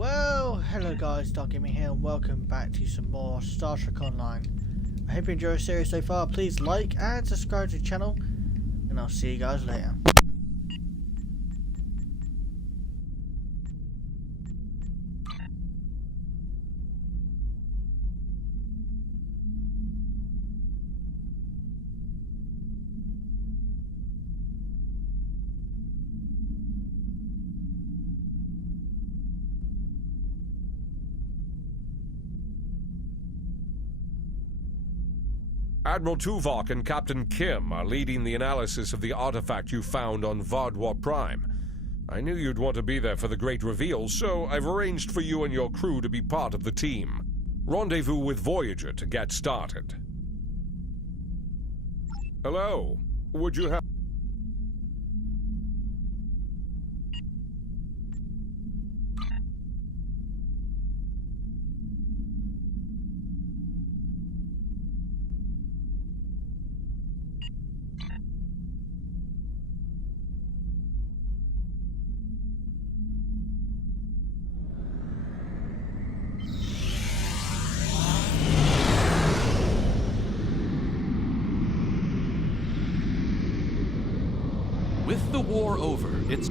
Well, hello guys, Dark Gaming here and welcome back to some more Star Trek Online. I hope you enjoy the series so far. Please like and subscribe to the channel and I'll see you guys later. Admiral Tuvok and Captain Kim are leading the analysis of the artifact you found on Vardwa Prime. I knew you'd want to be there for the great reveal, so I've arranged for you and your crew to be part of the team. Rendezvous with Voyager to get started. Hello. Would you have... With the war over, it's...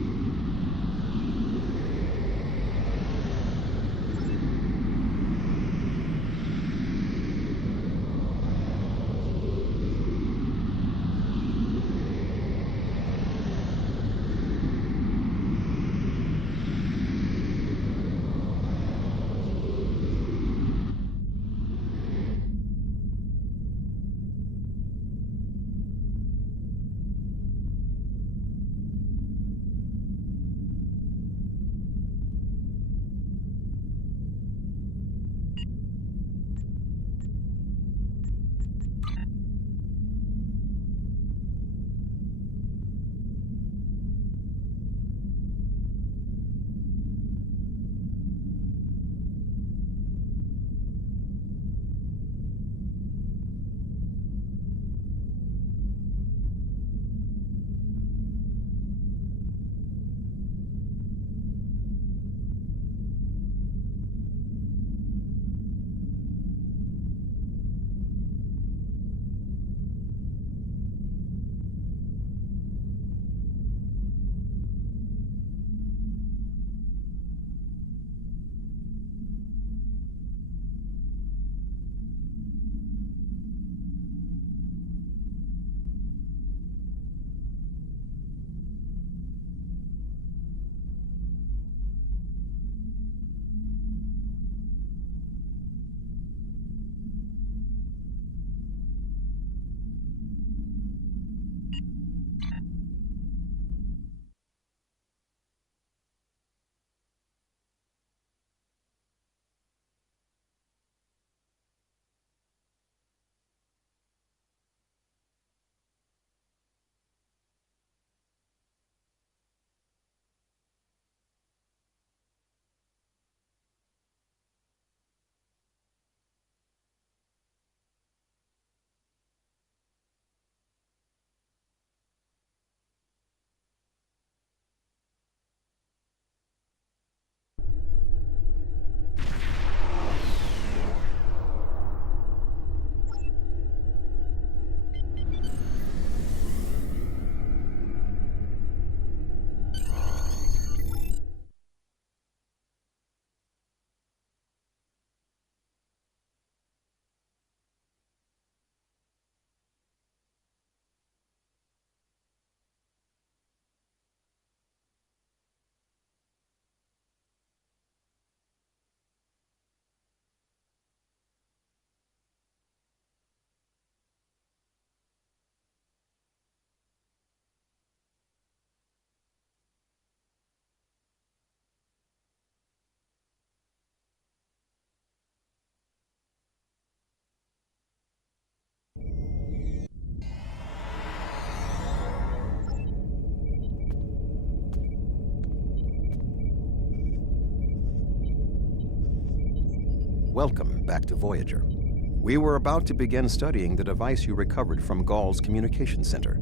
Welcome back to Voyager. We were about to begin studying the device you recovered from Ghal's communication center.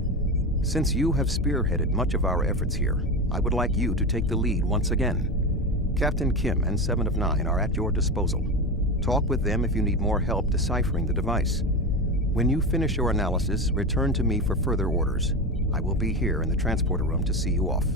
Since you have spearheaded much of our efforts here, I would like you to take the lead once again. Captain Kim and 7 of 9 are at your disposal. Talk with them if you need more help deciphering the device. When you finish your analysis, return to me for further orders. I will be here in the transporter room to see you off.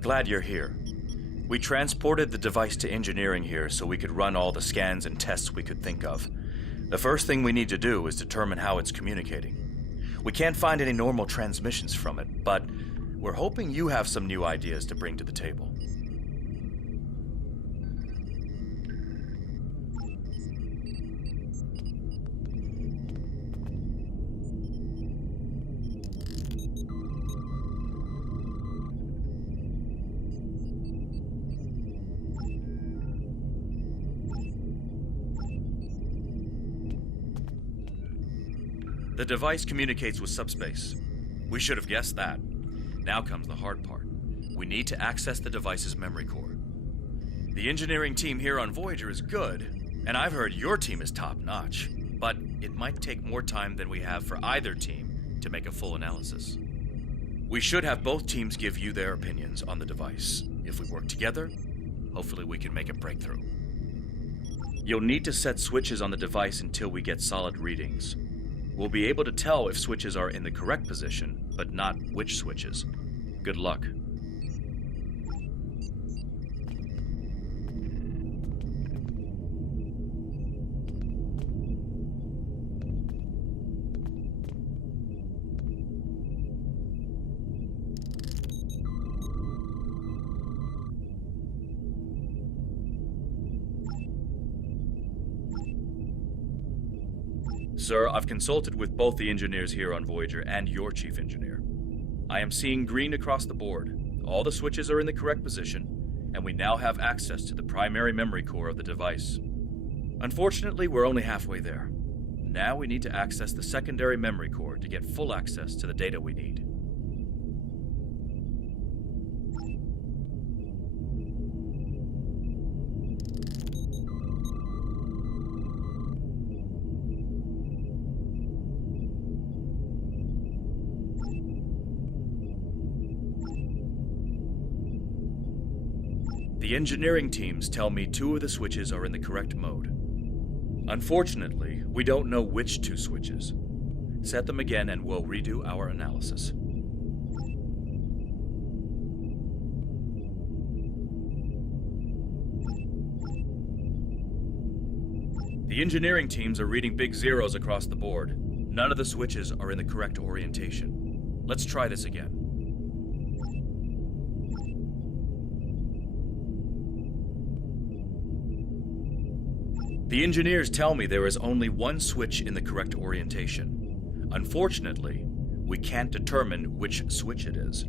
Glad you're here. We transported the device to engineering here so we could run all the scans and tests we could think of. The first thing we need to do is determine how it's communicating. We can't find any normal transmissions from it, but we're hoping you have some new ideas to bring to the table. The device communicates with subspace. We should have guessed that. Now comes the hard part. We need to access the device's memory core. The engineering team here on Voyager is good, and I've heard your team is top-notch, but it might take more time than we have for either team to make a full analysis. We should have both teams give you their opinions on the device. If we work together, hopefully we can make a breakthrough. You'll need to set switches on the device until we get solid readings. We'll be able to tell if switches are in the correct position, but not which switches. Good luck. Sir, I've consulted with both the engineers here on Voyager and your chief engineer. I am seeing green across the board. All the switches are in the correct position, and we now have access to the primary memory core of the device. Unfortunately, we're only halfway there. Now we need to access the secondary memory core to get full access to the data we need. The engineering teams tell me 2 of the switches are in the correct mode. Unfortunately, we don't know which 2 switches. Set them again and we'll redo our analysis. The engineering teams are reading big zeros across the board. None of the switches are in the correct orientation. Let's try this again. The engineers tell me there is only 1 switch in the correct orientation. Unfortunately, we can't determine which switch it is.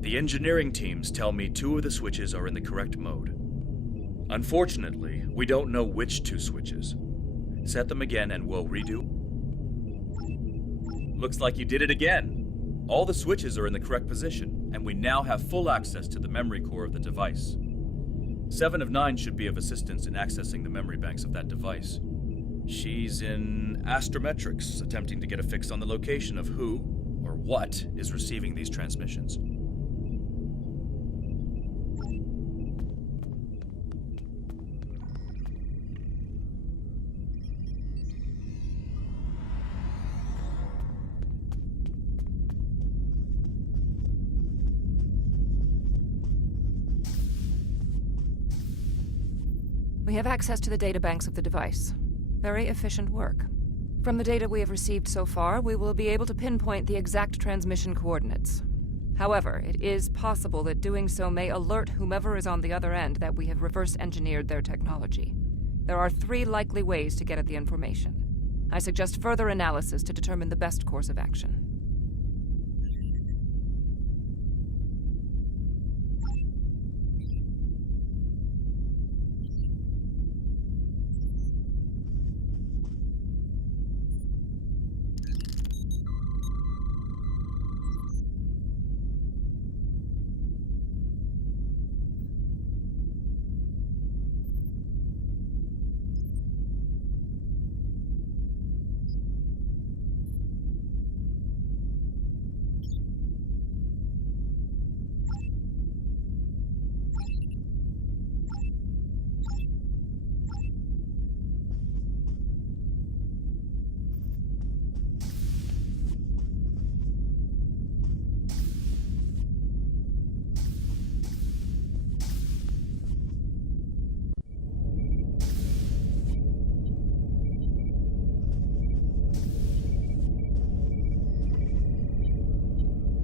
The engineering teams tell me 2 of the switches are in the correct mode. Unfortunately, we don't know which 2 switches. Set them again and we'll redo. Looks like you did it again. All the switches are in the correct position, and we now have full access to the memory core of the device. 7 of 9 should be of assistance in accessing the memory banks of that device. She's in astrometrics, attempting to get a fix on the location of who, or what, is receiving these transmissions. We have access to the databanks of the device. Very efficient work. From the data we have received so far, we will be able to pinpoint the exact transmission coordinates. However, it is possible that doing so may alert whomever is on the other end that we have reverse-engineered their technology. There are 3 likely ways to get at the information. I suggest further analysis to determine the best course of action.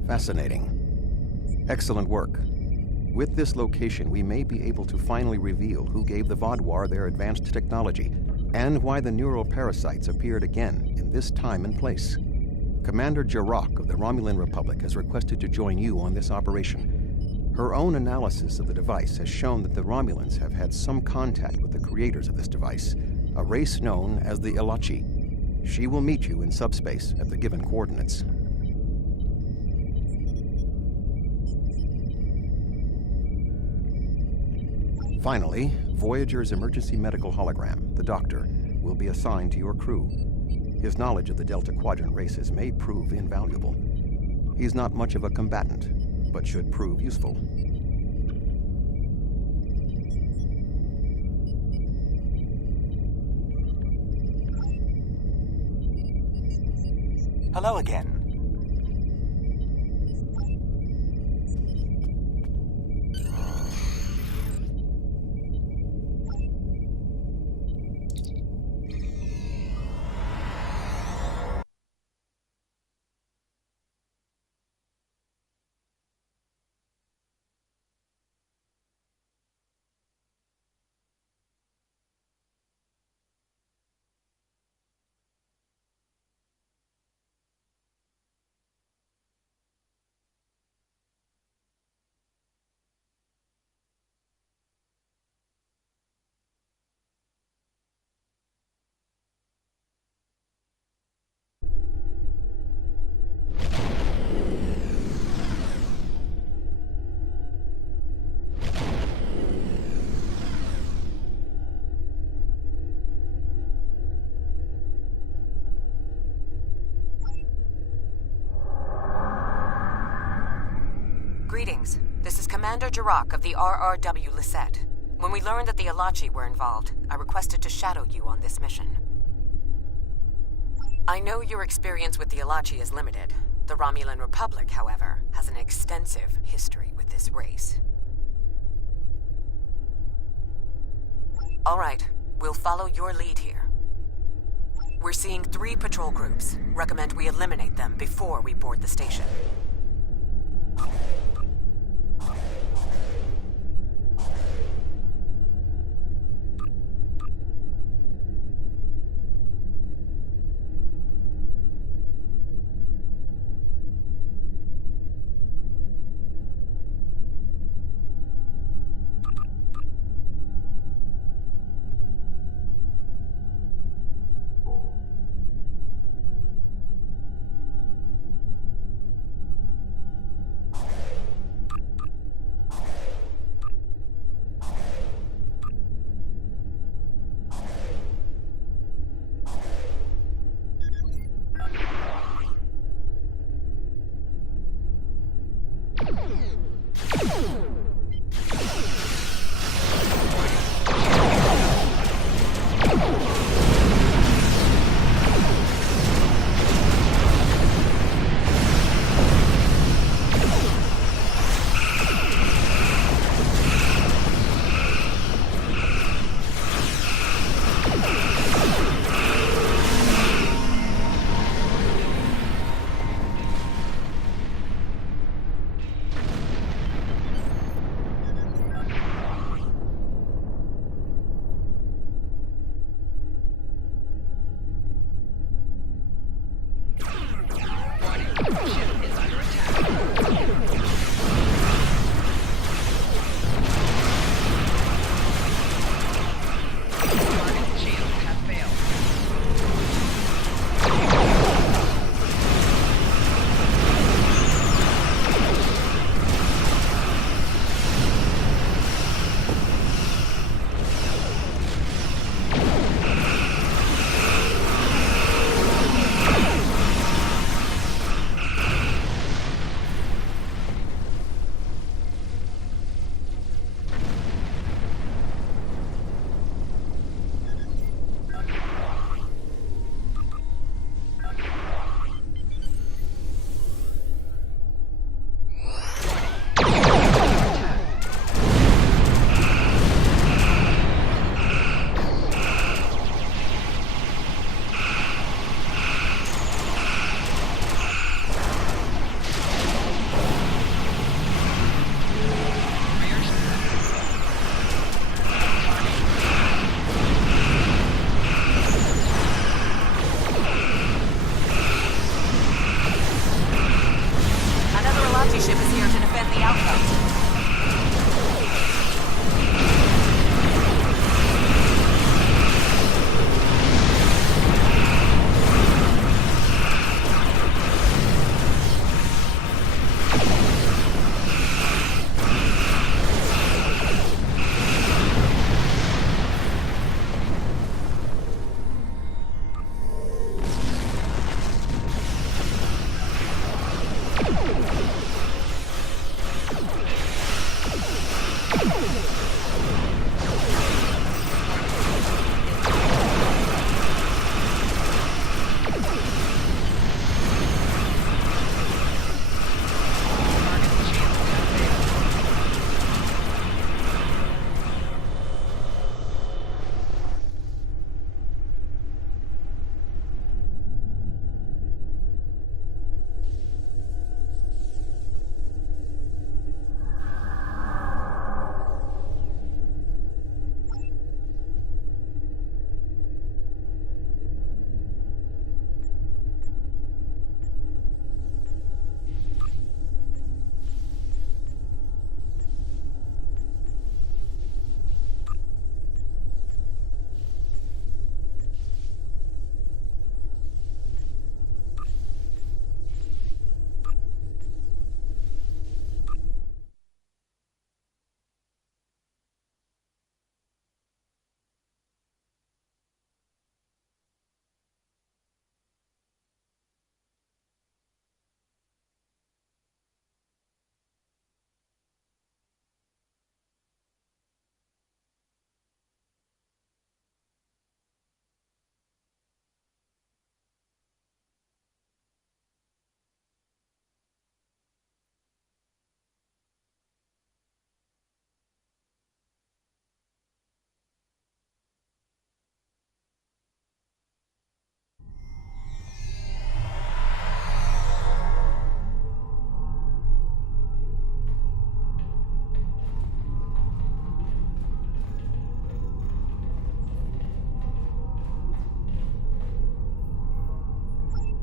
Fascinating. Excellent work. With this location, we may be able to finally reveal who gave the Vaadwaur their advanced technology, and why the neural parasites appeared again in this time and place. Commander Jarok of the Romulan Republic has requested to join you on this operation. Her own analysis of the device has shown that the Romulans have had some contact with the creators of this device, a race known as the Elachi. She will meet you in subspace at the given coordinates. Finally, Voyager's emergency medical hologram, the Doctor, will be assigned to your crew. His knowledge of the Delta Quadrant races may prove invaluable. He's not much of a combatant, but should prove useful. Hello again. Greetings. This is Commander Jarok of the RRW Lisette. When we learned that the Elachi were involved, I requested to shadow you on this mission. I know your experience with the Elachi is limited. The Romulan Republic, however, has an extensive history with this race. All right, we'll follow your lead here. We're seeing 3 patrol groups. Recommend we eliminate them before we board the station.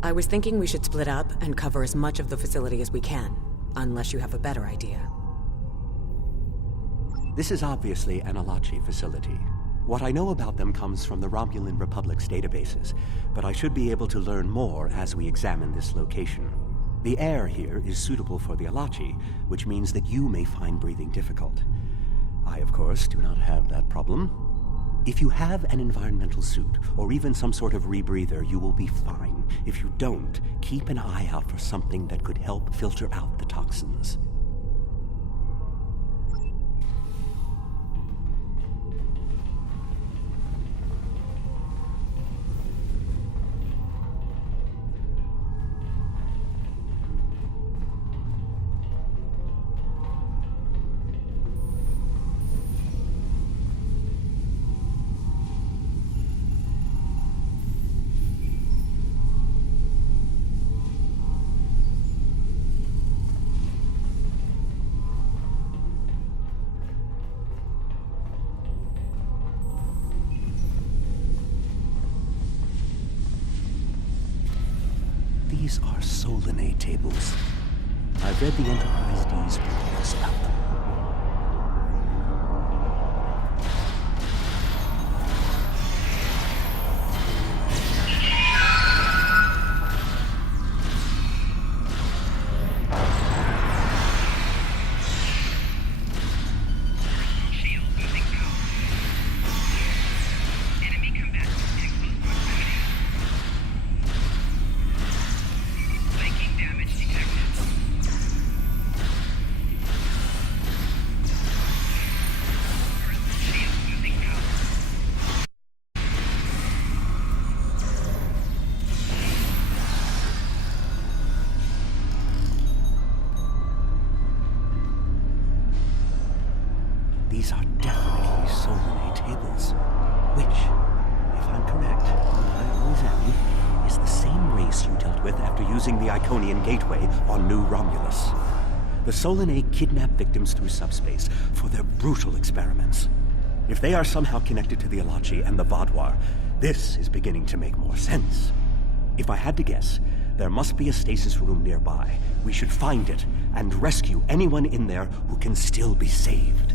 I was thinking we should split up and cover as much of the facility as we can, unless you have a better idea. This is obviously an Alachi facility. What I know about them comes from the Romulan Republic's databases, but I should be able to learn more as we examine this location. The air here is suitable for the Alachi, which means that you may find breathing difficult. I, of course, do not have that problem. If you have an environmental suit, or even some sort of rebreather, you will be fine. If you don't, keep an eye out for something that could help filter out the toxins. These are Solanae tables. I've read the Enterprise D's reports about them. These are definitely Solanae tables, which, if I'm correct, and I always am, is the same race you dealt with after using the Iconian Gateway on New Romulus. The Solanae kidnap victims through subspace for their brutal experiments. If they are somehow connected to the Alachi and the Vaadwaur, this is beginning to make more sense. If I had to guess, there must be a stasis room nearby. We should find it and rescue anyone in there who can still be saved.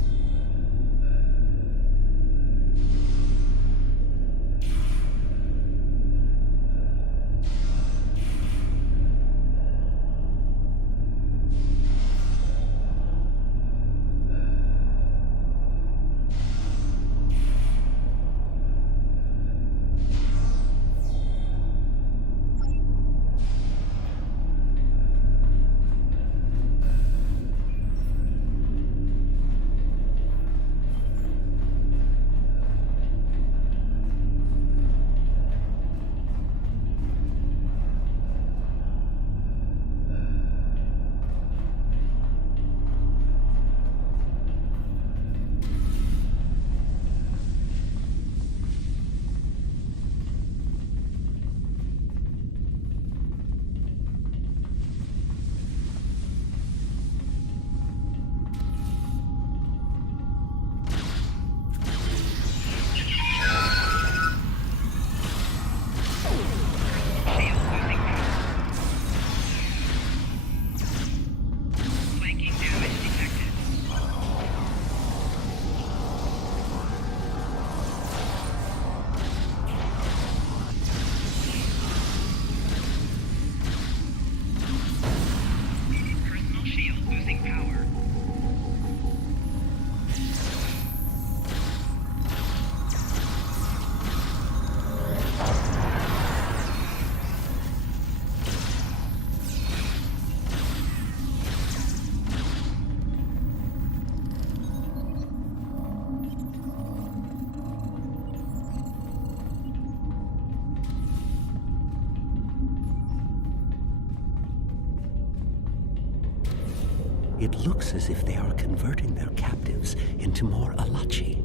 It looks as if they are converting their captives into more Alachi.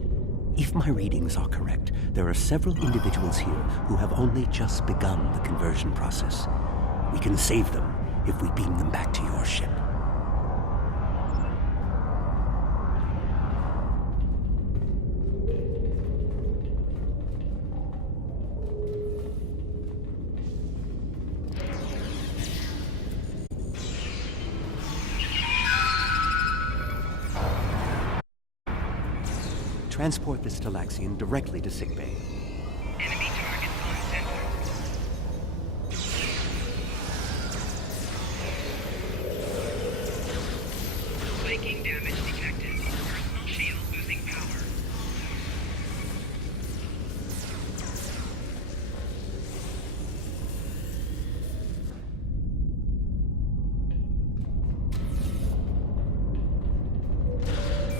If my readings are correct, there are several individuals here who have only just begun the conversion process. We can save them if we beam them back to your ship. transport this Talaxian directly to sickbay. Enemy targets on sensor. Flanking damage detected. Personal shield losing power.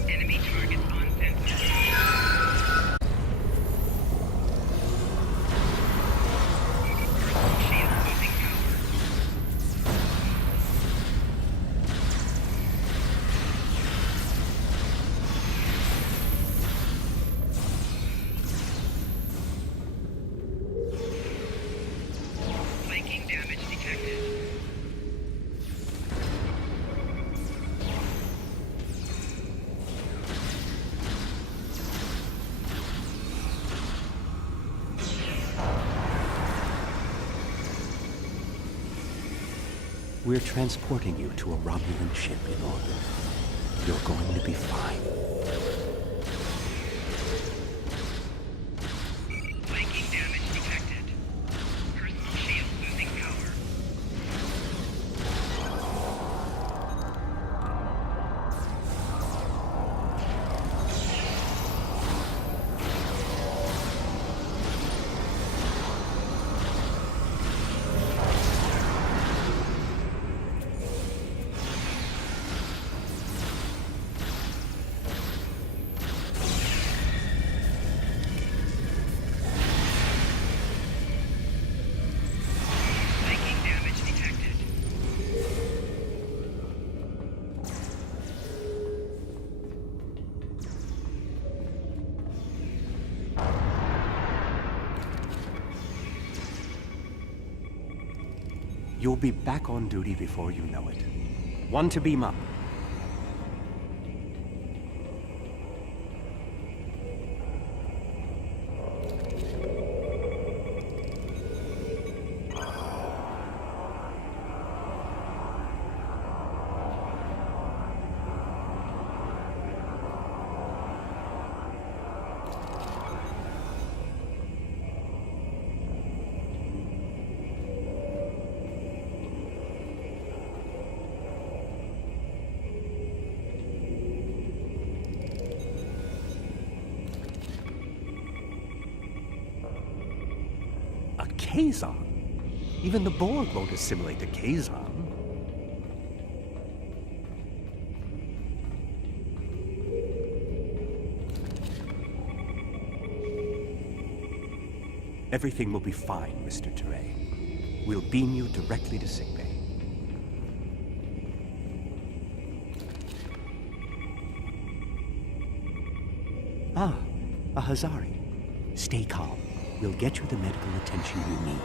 Enemy targets on sensor. Personal shield losing power. Flanking damage detected. We're transporting you to a Romulan ship in orbit. You're going to be fine. Flanking damage detected. Personal shield losing power. Flanking damage detected. You'll be back on duty before you know it. One to beam up. A Kazon? Even the Borg won't assimilate to Kazon. Everything will be fine, Mr. Teray. We'll beam you directly to sickbay. Ah, a Hazari. Stay calm. We'll get you the medical attention you need.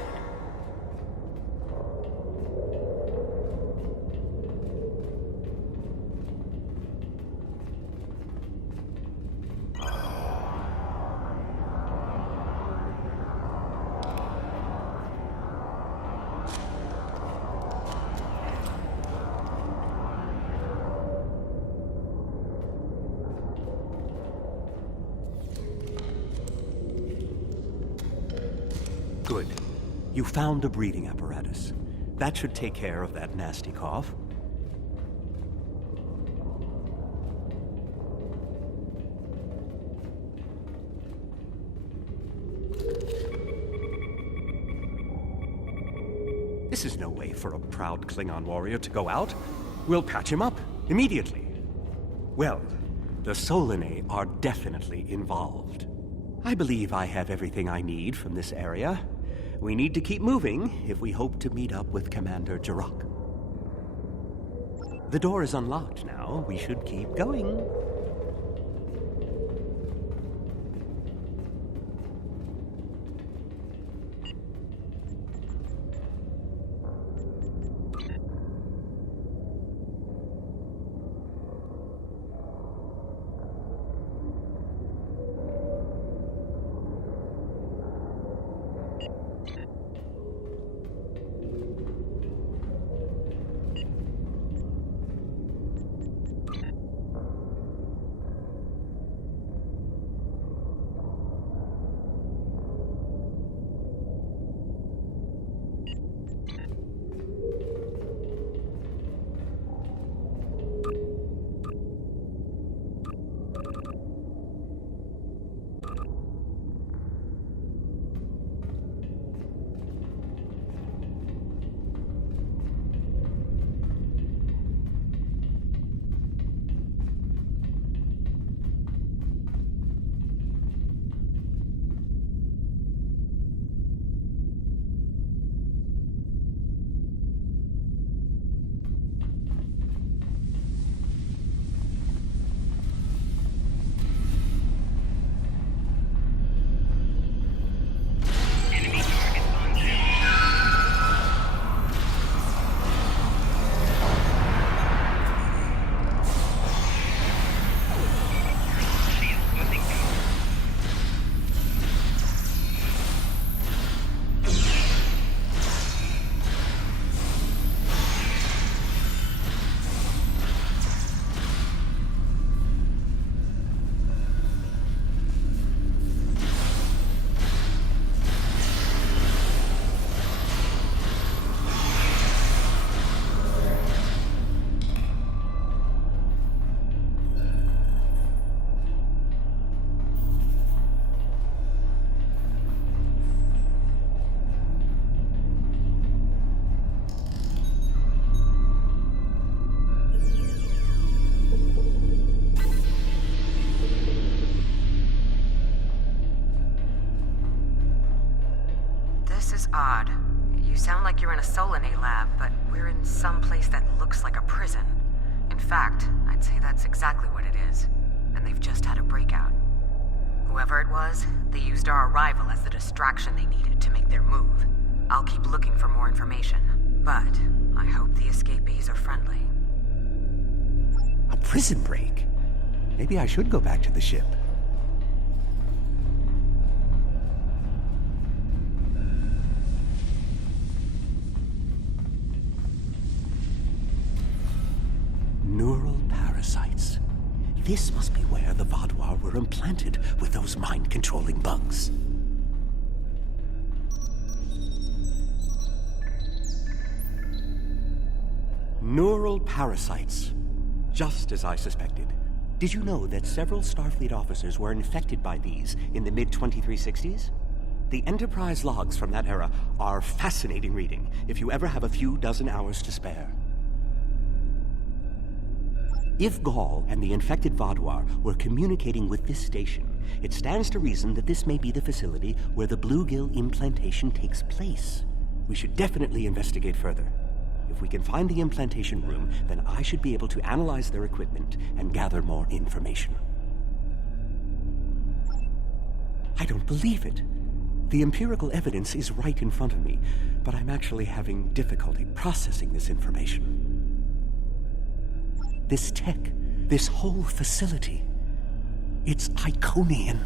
Good. You found a breathing apparatus. That should take care of that nasty cough. This is no way for a proud Klingon warrior to go out. We'll patch him up immediately. Well, the Solanae are definitely involved. I believe I have everything I need from this area. We need to keep moving if we hope to meet up with Commander Jarok. The door is unlocked now. We should keep going. is odd. You sound like you're in a Solanae lab, but we're in some place that looks like a prison. In fact, I'd say that's exactly what it is. And they've just had a breakout. Whoever it was, they used our arrival as the distraction they needed to make their move. I'll keep looking for more information, but I hope the escapees are friendly. A prison break? Maybe I should go back to the ship. Neural parasites. This must be where the Vaadwaur were implanted with those mind-controlling bugs. Neural parasites. Just as I suspected. Did you know that several Starfleet officers were infected by these in the mid-2360s? The Enterprise logs from that era are fascinating reading if you ever have a few dozen hours to spare. If Ghaul and the infected Vaadwaur were communicating with this station, it stands to reason that this may be the facility where the bluegill implantation takes place. We should definitely investigate further. If we can find the implantation room, then I should be able to analyze their equipment and gather more information. I don't believe it. The empirical evidence is right in front of me, but I'm actually having difficulty processing this information. This tech, this whole facility, it's Iconian.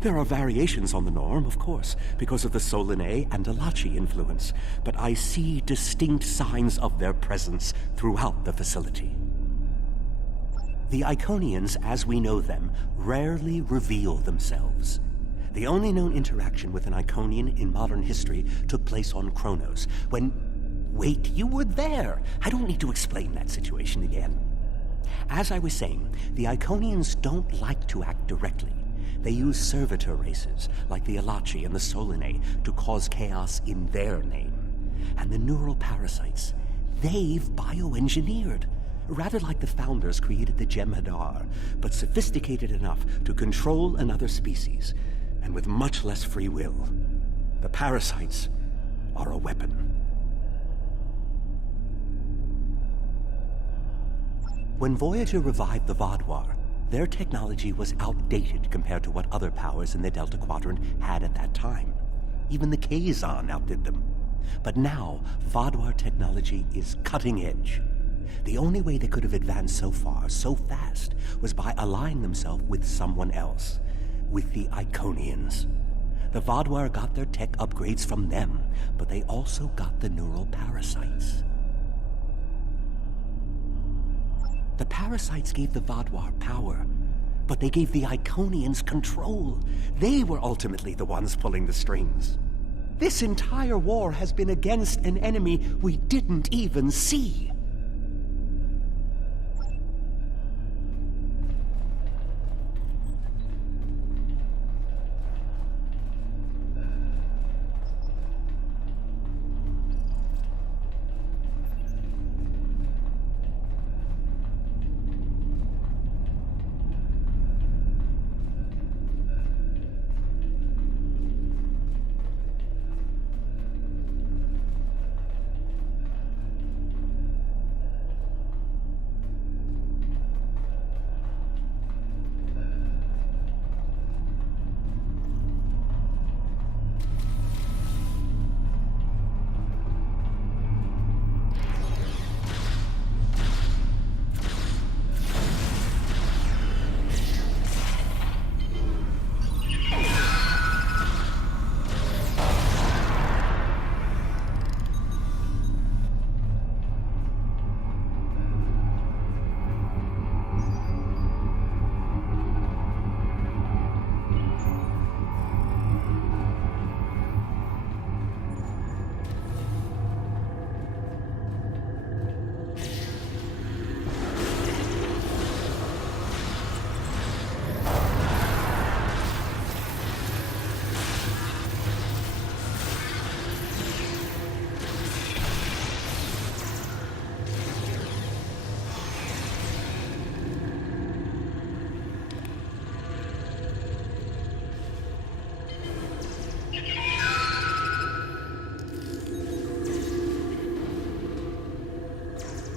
There are variations on the norm, of course, because of the Solanae and Alachi influence, but I see distinct signs of their presence throughout the facility. The Iconians, as we know them, rarely reveal themselves. The only known interaction with an Iconian in modern history took place on Kronos, when... Wait, you were there! I don't need to explain that situation again. As I was saying, the Iconians don't like to act directly. They use servitor races, like the Alachi and the Solanae, to cause chaos in their name. And the neural parasites, they've bioengineered. Rather like the founders created the Jem'Hadar, but sophisticated enough to control another species, and with much less free will. The parasites are a weapon. When Voyager revived the Vaadwaur, their technology was outdated compared to what other powers in the Delta Quadrant had at that time. Even the Kazon outdid them. But now, Vaadwaur technology is cutting edge. The only way they could have advanced so far, so fast, was by allying themselves with someone else, with the Iconians. The Vaadwaur got their tech upgrades from them, but they also got the neural parasites. The parasites gave the Vaadwaur power, but they gave the Iconians control. They were ultimately the ones pulling the strings. This entire war has been against an enemy we didn't even see.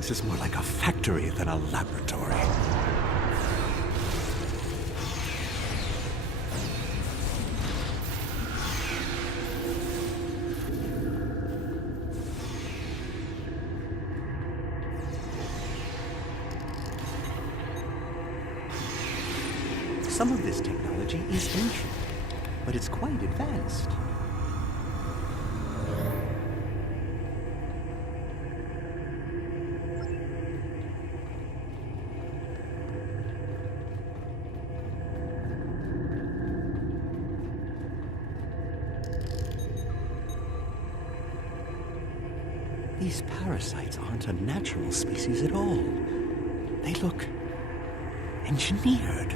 This is more like a factory than a laboratory. Some of this technology is ancient, but it's quite advanced. These parasites aren't a natural species at all. They look engineered.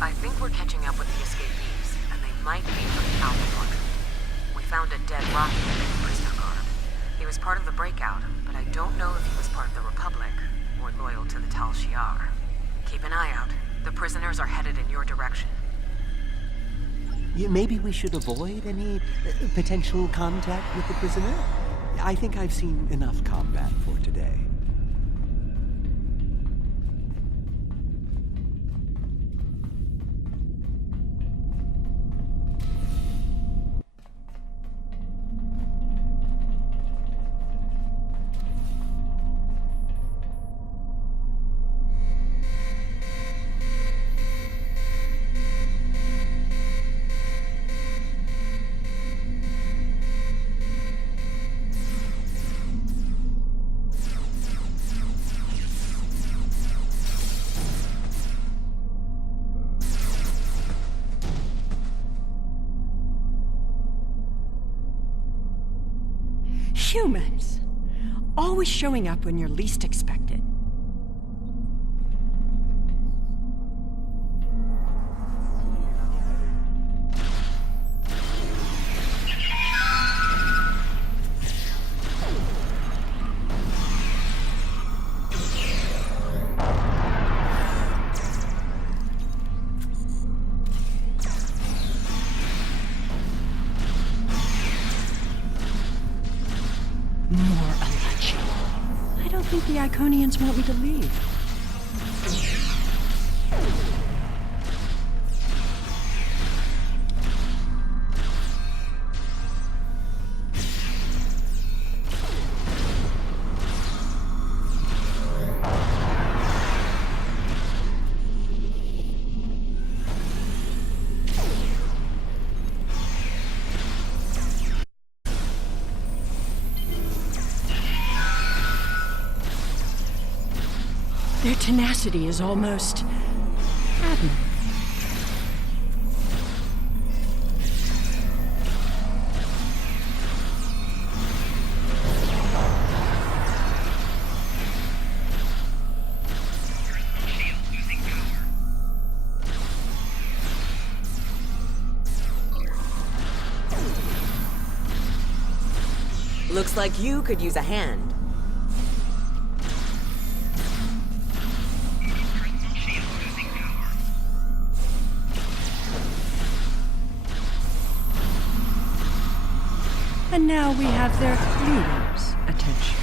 I think we're catching up with the escapees, and they might be from the Alpha Quadrant. We found a dead Rocky in the prisoner guard. He was part of the breakout, but I don't know if he was part of the Republic or loyal to the Tal Shiar. Keep an eye out. The prisoners are headed in your direction. Maybe we should avoid any potential contact with the prisoner? I think I've seen enough combat for today. Humans! Always showing up when you're least expected. More election. I don't think the Iconians want me to leave. tenacity is almost admirable. Looks like you could use a hand. And now we have their leader's attention.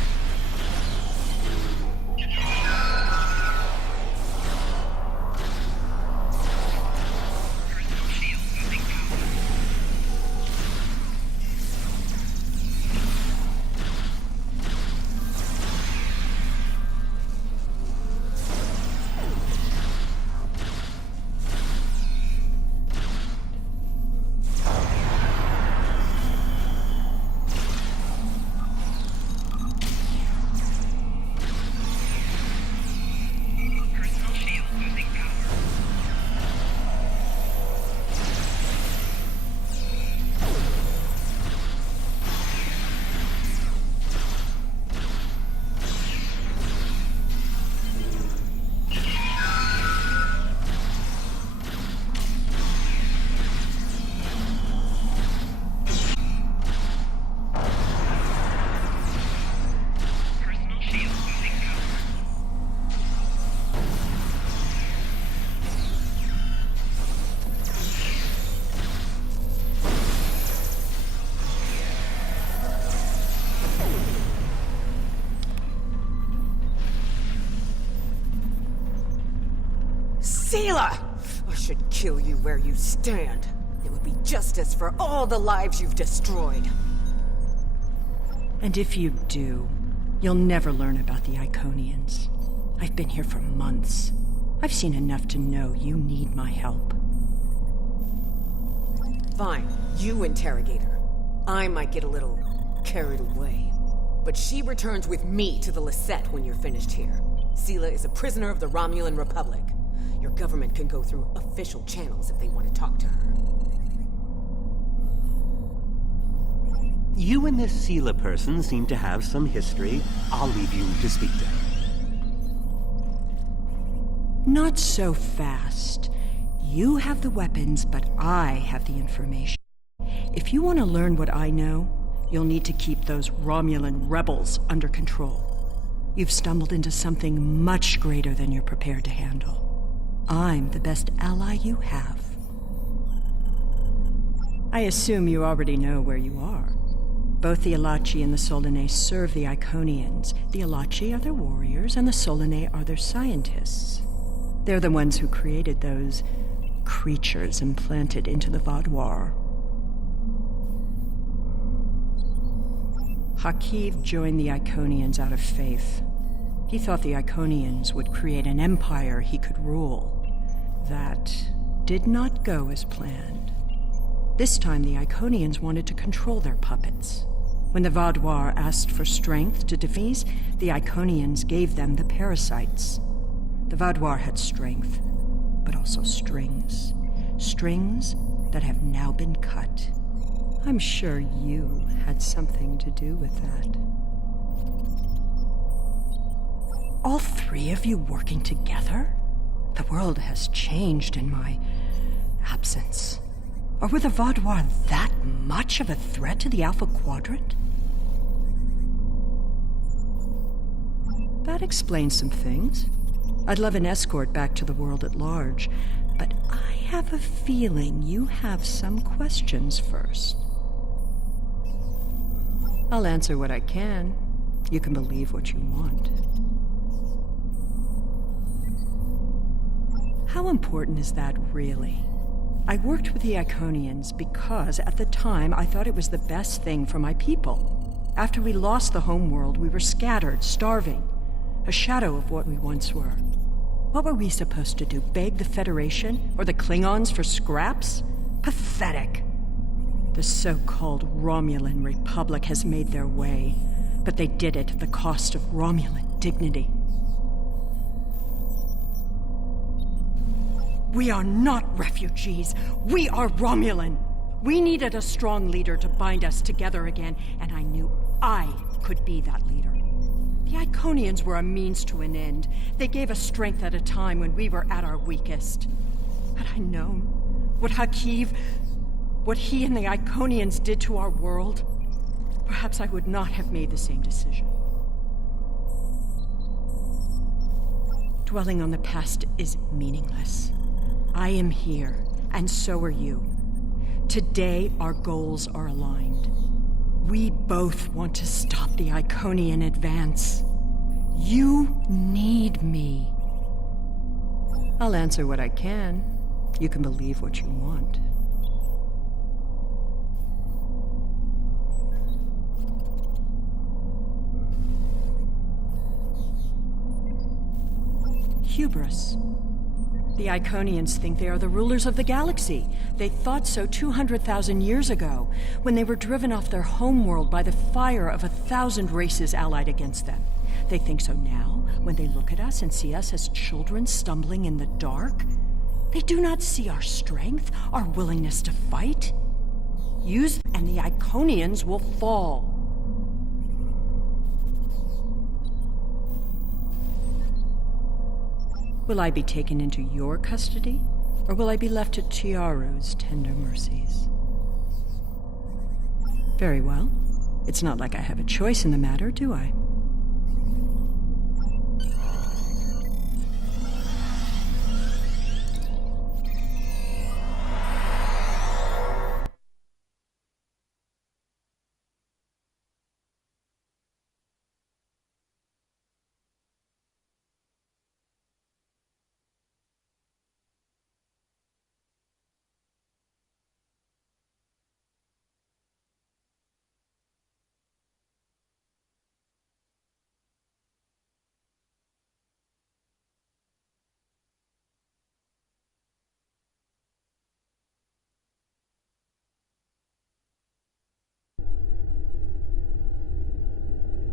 Seele! I should kill you where you stand. It would be justice for all the lives you've destroyed. And if you do, you'll never learn about the Iconians. I've been here for months. I've seen enough to know you need my help. Fine, you interrogate her. I might get a little carried away. But she returns with me to the Lisette when you're finished here. Seele is a prisoner of the Romulan Republic. Your government can go through official channels if they want to talk to her. You and this Seele person seem to have some history. I'll leave you to speak to her. Not so fast. You have the weapons, but I have the information. If you want to learn what I know, you'll need to keep those Romulan rebels under control. You've stumbled into something much greater than you're prepared to handle. I'm the best ally you have. I assume you already know where you are. Both the Alachi and the Solanae serve the Iconians. The Alachi are their warriors, and the Solanae are their scientists. They're the ones who created those creatures implanted into the Vaadwaur. Hakiv joined the Iconians out of faith. He thought the Iconians would create an empire he could rule. That did not go as planned. This time the Iconians wanted to control their puppets. When the Vaadwaur asked for strength to defeat, the Iconians gave them the parasites. The Vaadwaur had strength, but also strings. Strings that have now been cut. I'm sure you had something to do with that. All three of you working together? The world has changed in my absence. Or were the Vaadwaur that much of a threat to the Alpha Quadrant? That explains some things. I'd love an escort back to the world at large, but I have a feeling you have some questions first. I'll answer what I can. You can believe what you want. How important is that, really? I worked with the Iconians because, at the time, I thought it was the best thing for my people. After we lost the homeworld, we were scattered, starving, a shadow of what we once were. What were we supposed to do, beg the Federation or the Klingons for scraps? Pathetic. The so-called Romulan Republic has made their way, but they did it at the cost of Romulan dignity. We are not refugees. We are Romulan. We needed a strong leader to bind us together again, and I knew I could be that leader. The Iconians were a means to an end. They gave us strength at a time when we were at our weakest. Had I known what Hakiv, what he and the Iconians did to our world, perhaps I would not have made the same decision. Dwelling on the past is meaningless. I am here, and so are you. Today, our goals are aligned. We both want to stop the Iconian advance. You need me. I'll answer what I can. You can believe what you want. Hubris. The Iconians think they are the rulers of the galaxy. They thought so 200,000 years ago, when they were driven off their homeworld by the fire of 1,000 races allied against them. They think so now, when they look at us and see us as children stumbling in the dark. They do not see our strength, our willingness to fight. Use them, and the Iconians will fall. Will I be taken into your custody, or will I be left to Chiaru's tender mercies? Very well. It's not like I have a choice in the matter, do I?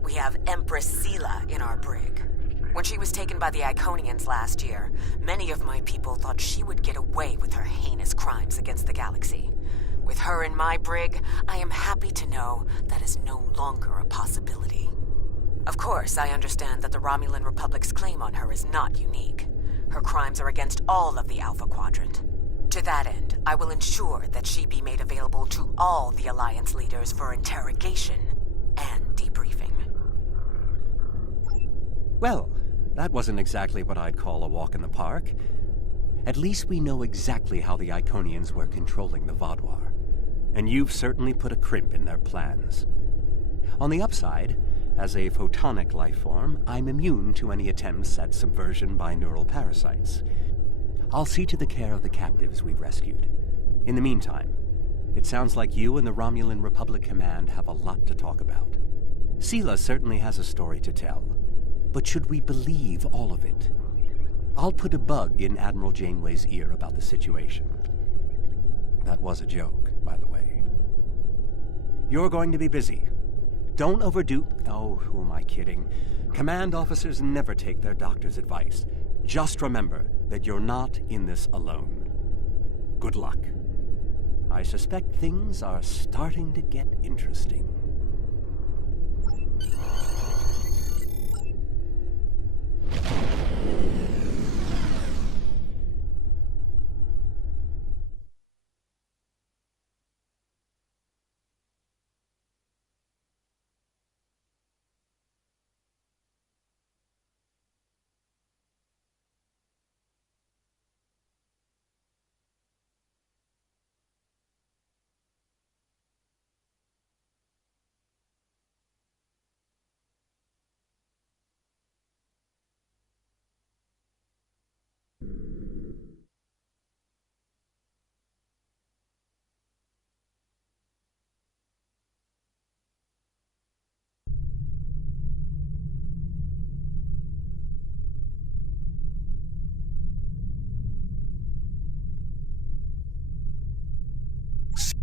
We have Empress Sela in our brig. When she was taken by the Iconians last year, many of my people thought she would get away with her heinous crimes against the galaxy. With her in my brig, I am happy to know that is no longer a possibility. Of course, I understand that the Romulan Republic's claim on her is not unique. Her crimes are against all of the Alpha Quadrant. To that end, I will ensure that she be made available to all the Alliance leaders for interrogation and debriefing. Well, that wasn't exactly what I'd call a walk in the park. At least we know exactly how the Iconians were controlling the Vaadwaur. And you've certainly put a crimp in their plans. On the upside, as a photonic life form, I'm immune to any attempts at subversion by neural parasites. I'll see to the care of the captives we've rescued. In the meantime, it sounds like you and the Romulan Republic Command have a lot to talk about. Sela certainly has a story to tell. But should we believe all of it? I'll put a bug in Admiral Janeway's ear about the situation. That was a joke, by the way. You're going to be busy. Don't overdo... Oh, who am I kidding? Command officers never take their doctor's advice. Just remember that you're not in this alone. Good luck. I suspect things are starting to get interesting.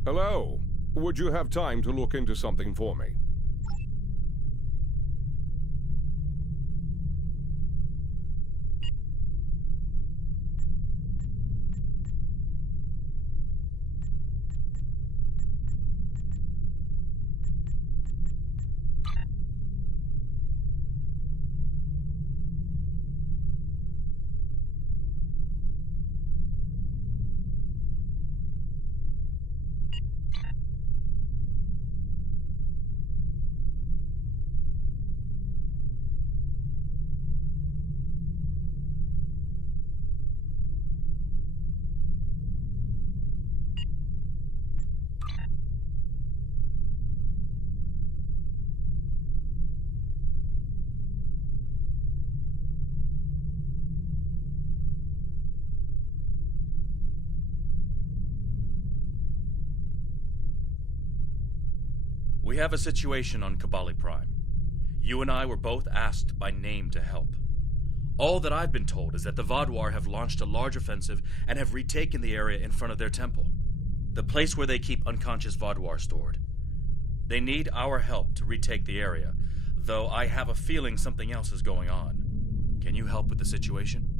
Hello. Would you have time to look into something for me? have a situation on Kabali Prime. You and I were both asked by name to help. All that I've been told is that the Vaadwaur have launched a large offensive and have retaken the area in front of their temple, the place where they keep unconscious Vaadwaur stored. They need our help to retake the area, though I have a feeling something else is going on. Can you help with the situation?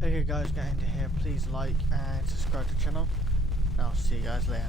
Okay guys, get into here, please like and subscribe to the channel, and I'll see you guys later.